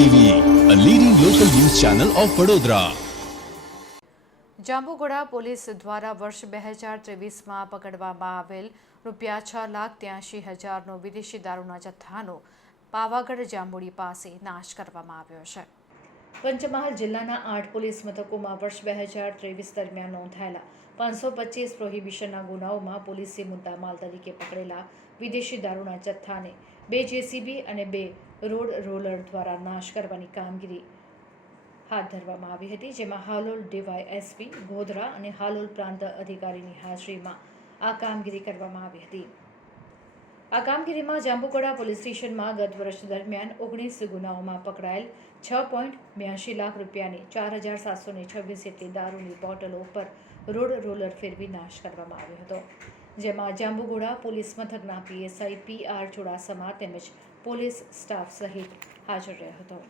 TV a leading local news channel of Vadodara Jambughoda police દ્વારા વર્ષ બે હજાર ત્રેવીસમાં પકડવામાં આવેલ રૂપિયા છ લાખ ત્યાંશી હજારનો વિદેશી દારૂના જથ્થાનો પાવાગઢ જાંબુડી પાસે નાશ કરવામાં આવ્યો છે. પંચમહાલ જિલ્લાના આઠ પોલીસ મથકોમાં વર્ષ બે હજાર ત્રેવીસ દરમિયાન નોંધાયેલા પાંચસો પચીસ પ્રોહિબિશનના ગુનાઓમાં પોલીસે મુદ્દામાલ તરીકે પકડેલા વિદેશી દારૂના જથ્થાને બે જેસીબી અને બે રોડ રોલર દ્વારા નાશ કરવાની કામગીરી હાથ ધરવામાં આવી હતી, જેમાં હાલોલ ડીવાય એસપી ગોધરા અને હાલોલ પ્રાંત અધિકારીની હાજરીમાં આ કામગીરી કરવામાં આવી હતી. આ કામગીરીમાં જાંબુકડા પોલીસ સ્ટેશનમાં ગત વર્ષ દરમિયાન ઓગણીસ ગુનાઓમાં પકડાયેલ છ પોઈન્ટ બ્યાસી લાખ રૂપિયાની ચાર હજાર સાતસો ને છવ્વીસ જેટલી દારૂની બોટલો ઉપર રોડ રોલર ફેરવી નાશ કરવામાં આવ્યો હતો. જેમાં જાંબુગોડા પોલીસ મથકના પીએસઆઈ પી આર ચુડાસમા તેમજ પોલીસ સ્ટાફ સહિત હાજર રહ્યો હતો.